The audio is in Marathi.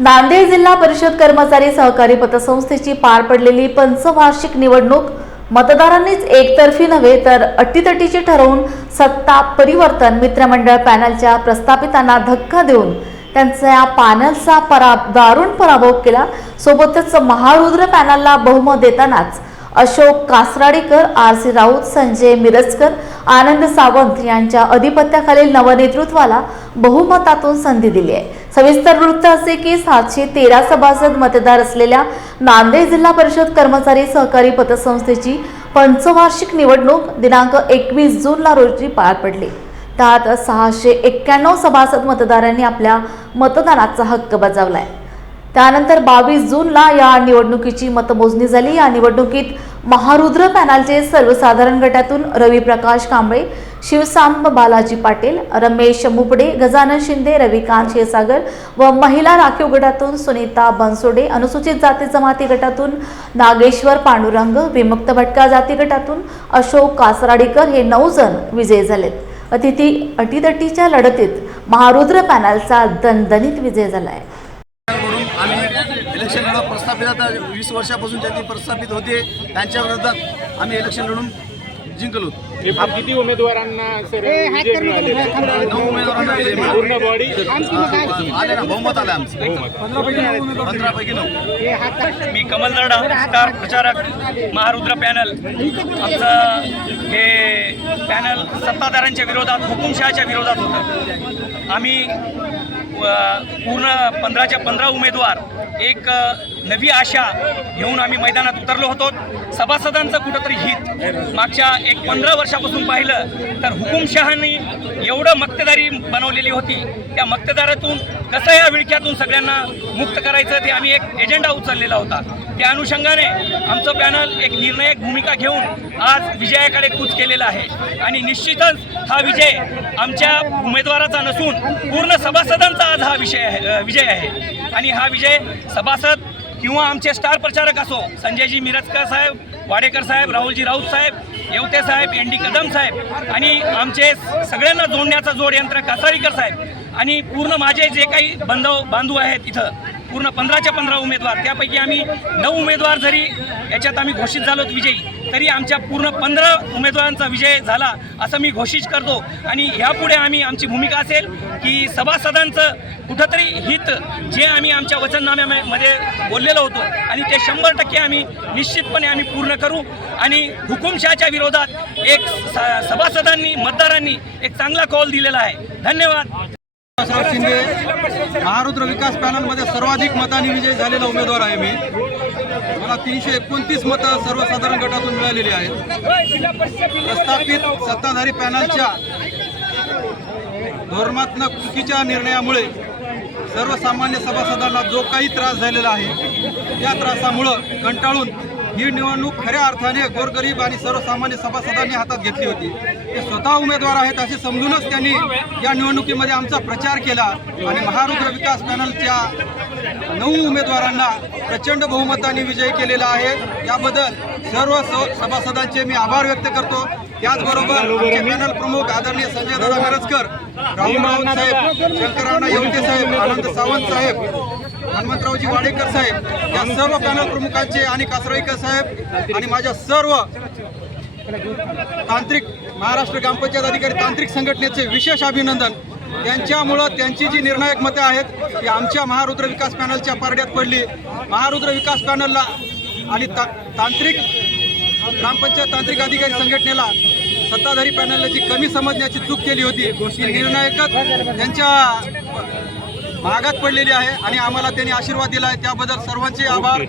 नांदेड जिल्हा परिषद कर्मचारी सहकारी पतसंस्थेची पार पडलेली पंचवार्षिक निवडणूक मतदारांनीच एकतर्फी नव्हे तर अटीतटीची ठरवून सत्ता परिवर्तन मित्रमंडळ पॅनलच्या प्रस्थापितांना धक्का देऊन त्यांच्या पॅनलचा परा दारुण पराभव केला. सोबतच महारुद्र पॅनलला बहुमत देतानाच अशोक कासराडीकर आर सी राऊत संजय मिरजकर आनंद सावंत यांच्या अधिपत्याखालील नवनेतृत्वाला बहुमतातून संधी दिली आहे. सविस्तर वृत्त असे की सातशे तेरा सभासद मतदार असलेल्या नांदेड जिल्हा परिषद कर्मचारी सहकारी पतसंस्थेची पंचवार्षिक निवडणूक दिनांक एकवीस जूनला रोजी पार पडली. त्यात सहाशे एक्क्याण्णव सभासद मतदारांनी आपल्या मतदानाचा हक्क बजावला आहे त्यानंतर बावीस जूनला या निवडणुकीची मतमोजणी झाली. या निवडणुकीत महारुद्र पॅनलचे सर्वसाधारण गटातून रवी प्रकाश कांबळे शिवसांब बालाजी पाटील रमेश मुपडे गजानन शिंदे रविकांत क्षीरसागर व महिला राखीव गटातून सुनीता बनसोडे अनुसूचित जाती जमाती गटातून नागेश्वर पांडुरंग विमुक्त भटका जाती गटातून अशोक कासराडीकर हे नऊ जण विजयी झालेत. अतिथी अटीतटीच्या लढतीत महारुद्र पॅनलचा दणदणीत विजय झाला आहे इलेक्शन प्रस्थापित आता वीस वर्षापासून ज्यांनी प्रस्थापित होते त्यांच्या विरोधात आम्ही इलेक्शन लढून जिंकलो. किती उमेदवारांना नऊ उमेदवारांना हा, आले ना बहुमत आलं आमचं. पंधरापैकी नऊ मी कमल दर्डा स्टार प्रचारक महारुद्र पॅनल. आमचं हे पॅनल सत्ताधाऱ्यांच्या विरोधात हुकुमशहाच्या विरोधात होतं. आम्ही पूर्ण पंधराच्या पंधरा उमेदवार एक नवी आशा घेऊन आम्ही मैदानात उतरलो होतो. सभासदांचं कुठंतरी हित. मागच्या एक पंधरा वर्षापासून पाहिलं तर हुकुमशहानी एवढं मक्तेदारी बनवलेली होती. त्या मक्तेदारातून कसं या विळख्यातून सगळ्यांना मुक्त करायचं ते आम्ही एक एजेंडा उचललेला होता. त्या अनुषंगाने आमचं पॅनल एक निर्णायक भूमिका घेऊन आज विजयाकडे कूच केलेला आहे. आणि निश्चितच हा विजय आमच्या उमेदवाराचा नसून पूर्ण सभासदांचा हा विषय आहे विजय आहे. आणि हा विजय सभासद किंवा आमचे स्टार प्रचारक असो संजयजी मिरजकर साहेब वाडेकर साहेब राहुलजी राऊत साहेब येवते साहेब एन डी कदम साहेब आणि आमचे सगळ्यांना जोडण्याचा जोड यंत्र कासारीकर साहेब आणि पूर्ण माझे जे काही बांधव बांधू आहेत इथं पूर्ण पंधराच्या पंधरा उमेदवार त्यापैकी आम्ही नऊ उमेदवार जरी याच्यात आम्ही घोषित झालोत विजयी. तरी आमच्या पूर्ण पंधरा उमेदवारांचा विजय झाला असं मी घोषित करतो. आणि ह्यापुढे आम्ही आमची भूमिका असेल की सभासदांचं कुठंतरी हित जे आम्ही आमच्या वचननाम्यामध्ये बोललेलो होतो आणि ते शंभर टक्के आम्ही निश्चितपणे आम्ही पूर्ण करू. आणि हुकुमशहाच्या विरोधात एक स- सभासदांनी मतदारांनी एक चांगला कॉल दिलेला आहे. धन्यवाद. शिंदे महारुद्र विकास पॅनलमध्ये सर्वाधिक मतांनी विजय झालेला उमेदवार आहे मी. मला तीनशे एकोणतीस मतं सर्वसाधारण गटातून मिळालेली आहेत. प्रस्थापित सत्ताधारी पॅनलच्या धोरणात्मक चुकीच्या निर्णयामुळे सर्वसामान्य सभासदांना जो काही त्रास झालेला आहे त्या त्रासामुळं कंटाळून ही निवडणूक खऱ्या अर्थाने गोरगरीब आणि सर्वसामान्य सभासदांनी हातात घेतली होती. ते स्वतः उमेदवार आहेत असे समजूनच त्यांनी या निवडणुकीमध्ये आमचा प्रचार केला आणि महारुद्र विकास पॅनलच्या नऊ उमेदवारांना प्रचंड बहुमताने विजय केलेला आहे. याबद्दल सर्व सभासदांचे मी आभार व्यक्त करतो. त्याचबरोबर आमचे पॅनल प्रमुख आदरणीय संजय दादा मिरजकर राहुल राऊत साहेब शंकररावणा येवते साहेब आनंद सावंत साहेब हनुमंतरावजी वाडेकर साहेब या सर्व पॅनल प्रमुखांचे आणि कासराईकर साहेब आणि माझ्या सर्व तांत्रिक महाराष्ट्र ग्रामपंचायत अधिकारी तांत्रिक संघटनेचे विशेष अभिनंदन. त्यांच्यामुळं त्यांची जी निर्णायक मते आहेत ती आमच्या महारुद्र विकास पॅनलच्या पारड्यात पडली. महारुद्र विकास पॅनलला आणि ता तांत्रिक ग्रामपंचायत तांत्रिक अधिकारी संघटनेला सत्ताधारी पॅनलला जी कमी समजण्याची चूक केली होती ती निर्णायकच त्यांच्या भागात पडलेली आहे आणि आम्हाला त्यांनी आशीर्वाद दिला आहे त्याबद्दल सर्वांचे आभार.